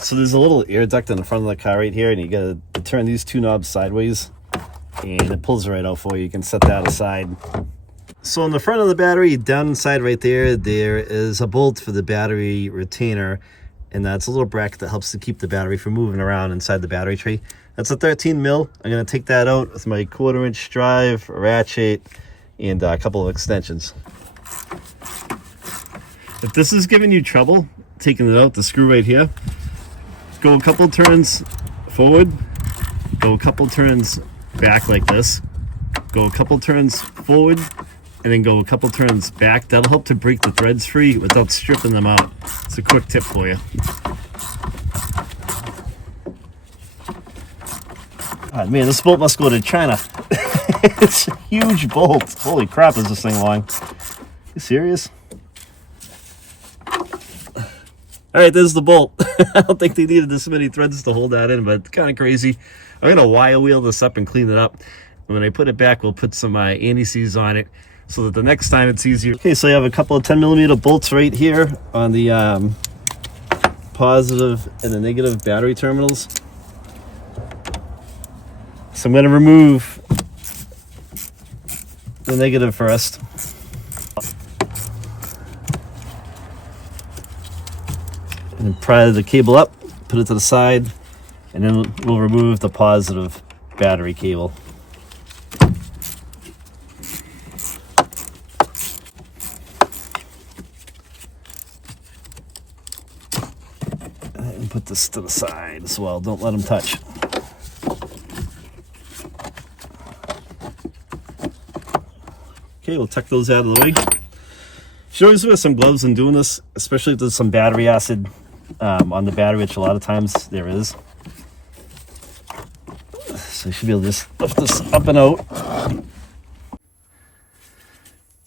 So there's a little air duct in the front of the car right here, and you gotta turn these two knobs sideways, and it pulls right out for you. You can set that aside. So on the front of the battery, down inside right there, there is a bolt for the battery retainer, and that's a little bracket that helps to keep the battery from moving around inside the battery tray. That's a 13 mil. I'm gonna take that out with my 1/4 inch drive, a ratchet, and a couple of extensions. If this is giving you trouble taking it out, the screw right here, go a couple turns forward, go a couple turns back like this, go a couple turns forward, and then go a couple turns back. That'll help to break the threads free without stripping them out. It's a quick tip for you. Oh man, this bolt must go to China. It's a huge bolt. Holy crap, is this thing long? You serious? All right, there's the bolt. I don't think they needed this many threads to hold that in, but it's kind of crazy. I'm gonna wire wheel this up and clean it up. And when I put it back, we'll put some anti-seize on it so that the next time it's easier. Okay, so you have a couple of 10mm bolts right here on the positive and the negative battery terminals. So I'm gonna remove the negative first. And pry the cable up, put it to the side, and then we'll remove the positive battery cable. And put this to the side as well. Don't let them touch. Okay, we'll tuck those out of the way. You should always wear some gloves in doing this, especially if there's some battery acid on the battery, which a lot of times there is. So you should be able to just lift this up and out. All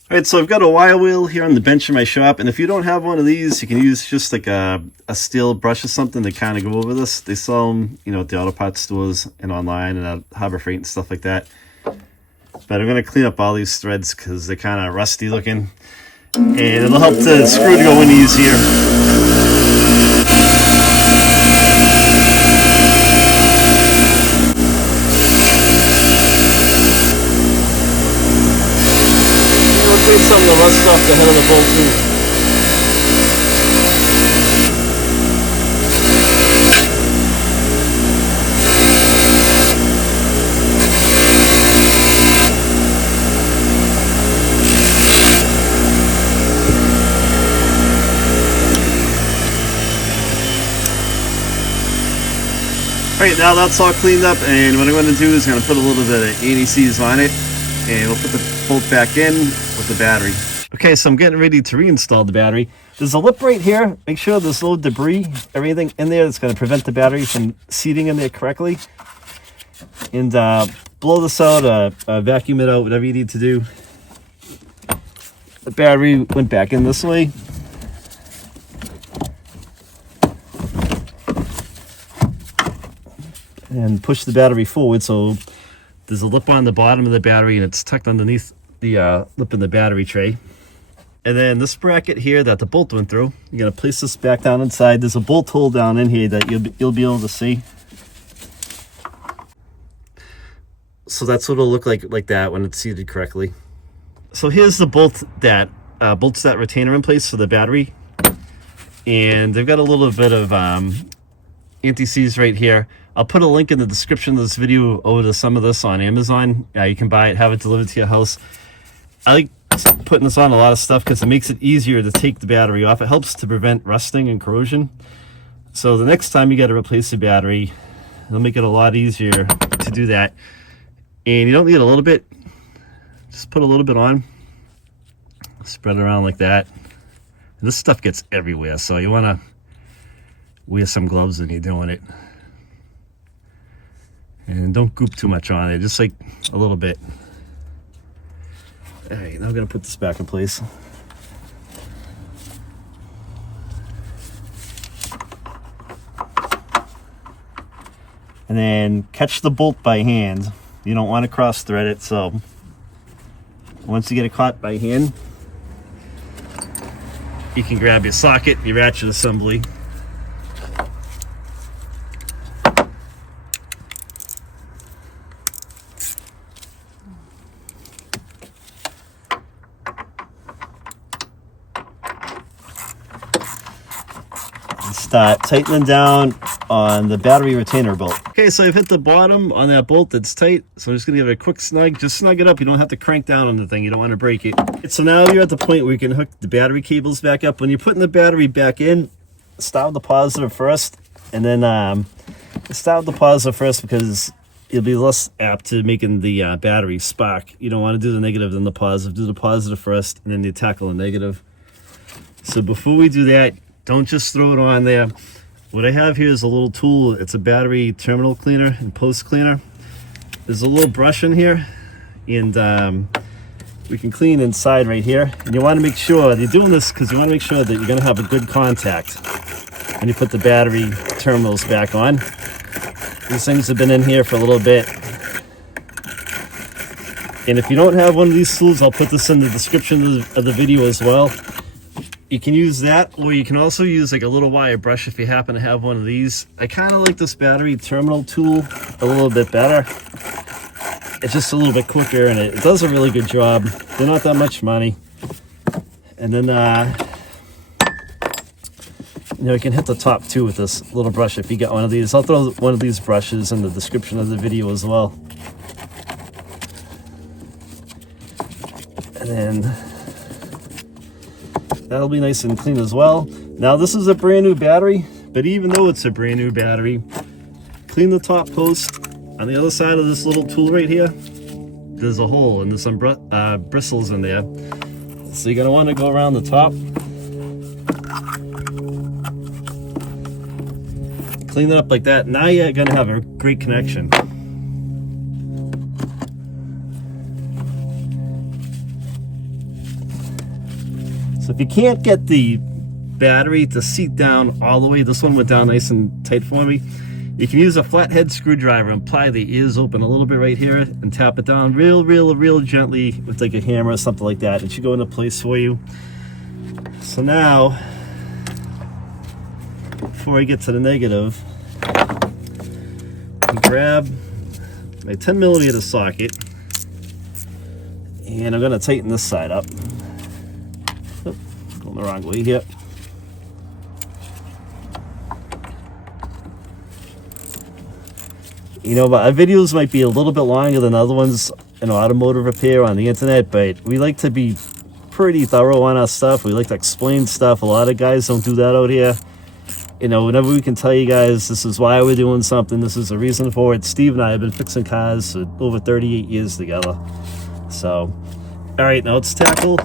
right, so I've got a wire wheel here on the bench in my shop, and if you don't have one of these, you can use just like a steel brush or something to kind of go over this. They sell them, you know, at the auto parts stores and online and at Harbor Freight and stuff like that. But I'm going to clean up all these threads because they're kind of rusty looking, and it'll help the screw to go in easier. Take some of the rust off the head of the bolt too. Alright, now that's all cleaned up, and what I'm going to do is I'm going to put a little bit of anti-seize on it, and we'll put the bolt back in with the battery. Okay, so I'm getting ready to reinstall the battery. There's a lip right here. Make sure there's no debris, everything in there that's going to prevent the battery from seating in there correctly. And blow this out, vacuum it out, whatever you need to do. The battery went back in this way. And push the battery forward, so there's a lip on the bottom of the battery and it's tucked underneath the lip in the battery tray. And then this bracket here that the bolt went through, you're going to place this back down inside. There's a bolt hole down in here that you'll be able to see. So that's what it'll look like that when it's seated correctly. So here's the bolt that bolts that retainer in place for the battery. And they've got a little bit of anti-seize right here. I'll put a link in the description of this video over to some of this on Amazon. You can buy it, have it delivered to your house. I like putting this on a lot of stuff because it makes it easier to take the battery off. It helps to prevent rusting and corrosion. So the next time you got to replace the battery, it'll make it a lot easier to do that. And you don't need a little bit. Just put a little bit on. Spread it around like that. And this stuff gets everywhere, so you want to wear some gloves when you're doing it. And don't goop too much on it, just like a little bit. All right, now I'm gonna put this back in place. And then catch the bolt by hand. You don't want to cross thread it, so once you get it caught by hand, you can grab your socket, your ratchet assembly, start tightening down on the battery retainer bolt. Okay, so I've hit the bottom on that bolt that's tight, so I'm just gonna give it a quick snug. Just snug it up. You don't have to crank down on the thing. You don't want to break it. So now you're at the point where you can hook the battery cables back up. When you're putting the battery back in, start with the positive first, and then start with the positive first because you'll be less apt to making the battery spark. You don't want to do the negative then the positive. Do the positive first, and then you tackle the negative. So before we do that, don't just throw it on there. What I have here is a little tool. It's a battery terminal cleaner and post cleaner. There's a little brush in here, and we can clean inside right here. And you want to make sure you're doing this because you want to make sure that you're going to have a good contact when you put the battery terminals back on. These things have been in here for a little bit. And if you don't have one of these tools, I'll put this in the description of the video as well. You can use that, or you can also use like a little wire brush if you happen to have one of these. I kind of like this battery terminal tool a little bit better. It's just a little bit quicker, and it does a really good job. They're not that much money. And then, you can hit the top too with this little brush if you get one of these. I'll throw one of these brushes in the description of the video as well. And then that'll be nice and clean as well. Now this is a brand new battery, but even though it's a brand new battery, clean the top post. On the other side of this little tool right here, there's a hole and there's some bristles in there. So you're gonna want to go around the top. Clean it up like that. Now you're gonna have a great connection. So if you can't get the battery to seat down all the way, this one went down nice and tight for me. You can use a flathead screwdriver and pry the ears open a little bit right here and tap it down real gently with like a hammer or something like that. It should go into place for you. So now, before I get to the negative, I grab my 10mm socket and I'm going to tighten this side up. Oh, going the wrong way here. But our videos might be a little bit longer than other ones in automotive repair on the internet, but we like to be pretty thorough on our stuff. We like to explain stuff. A lot of guys don't do that out here. Whenever we can tell you guys this is why we're doing something, this is the reason for it. Steve and I have been fixing cars for over 38 years together. So, all right, now let's tackle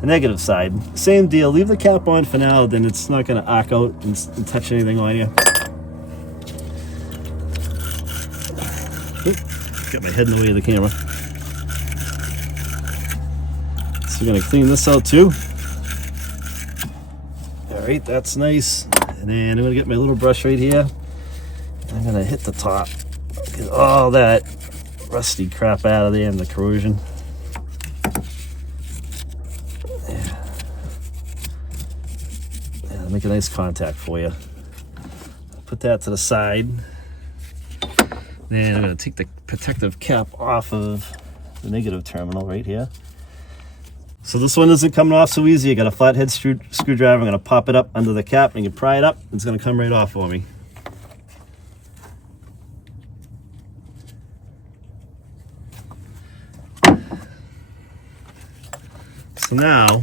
the negative side. Same deal. Leave the cap on for now, then it's not going to arc out and touch anything on you. Got my head in the way of the camera. So we're going to clean this out too. All right, that's nice. And then I'm going to get my little brush right here. I'm going to hit the top. Get all that rusty crap out of there and the corrosion. Yeah, make a nice contact for you. Put that to the side. Then I'm going to take the protective cap off of the negative terminal right here. So this one isn't coming off so easy. I got a flathead screwdriver. I'm going to pop it up under the cap and you can pry it up. It's going to come right off for me. So now I'm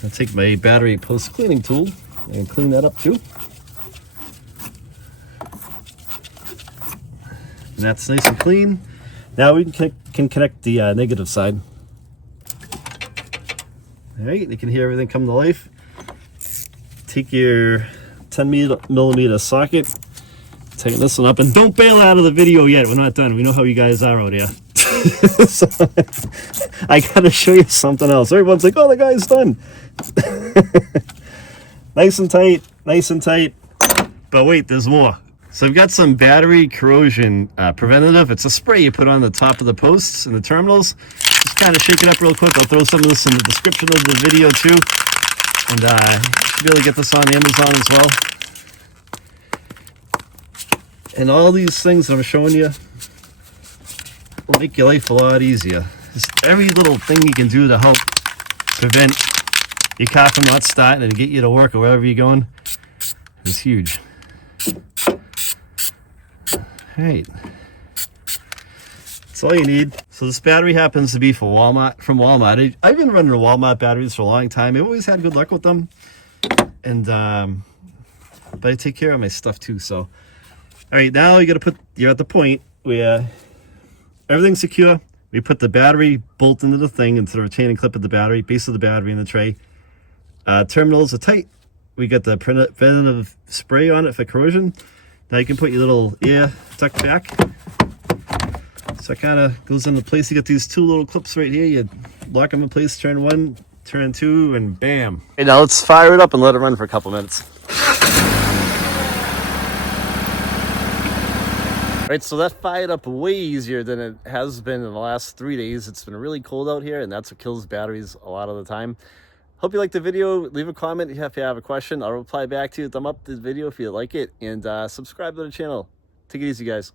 going to take my battery post cleaning tool and clean that up too. And that's nice and clean. Now we can connect the negative side. All right, you can hear everything come to life. Take your 10mm socket, tighten this one up, and don't bail out of the video yet. We're not done. We know how you guys are out here. So, I gotta show you something else. Everyone's like, oh, the guy's done. Nice and tight, nice and tight. But wait, there's more. So I've got some battery corrosion preventative. It's a spray you put on the top of the posts and the terminals. Just kind of shake it up real quick. I'll throw some of this in the description of the video too. And you should be able to get this on Amazon as well. And all these things that I'm showing you will make your life a lot easier. Just every little thing you can do to help prevent your car from not starting and get you to work or wherever you're going is huge. All right. That's all you need. So this battery happens to be from Walmart. I've been running Walmart batteries for a long time. I've always had good luck with them. And but I take care of my stuff too. So all right, now you're at the point where everything's secure. We put the battery bolt into the thing, into the retaining clip of the battery, base of the battery in the tray. Terminals are tight. We got the preventative spray on it for corrosion. Now you can put your little air duct back. So it kind of goes into place. You got these two little clips right here. You lock them in place, turn one, turn two, and bam. Okay, now let's fire it up and let it run for a couple minutes. All right, so that fired up way easier than it has been in the last 3 days. It's been really cold out here, and that's what kills batteries a lot of the time. Hope you liked the video. Leave a comment if you have a question. I'll reply back to you. Thumb up the video if you like it, and subscribe to the channel. Take it easy, guys.